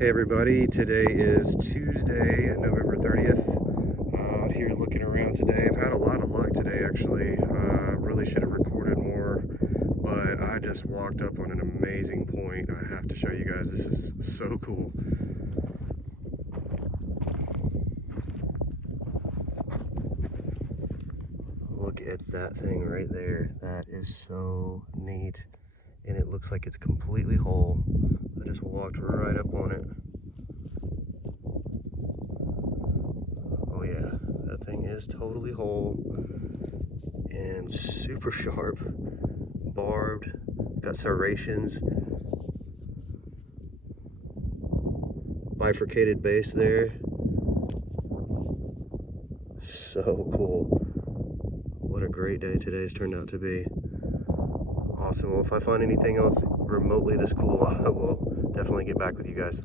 Hey everybody, today is Tuesday, November 30th. Out here looking around today. I've had a lot of luck today actually. Really should have recorded more, but I just walked up on an amazing point. I have to show you guys. This is so cool. Look at that thing right there. That is so neat. And it looks like it's completely whole. I just walked right up on it. Oh yeah, that thing is totally whole and super sharp, barbed, got serrations, bifurcated base there. So cool. What a great day today's turned out to be. Awesome. Well, if I find anything else remotely this cool, I will definitely get back with you guys.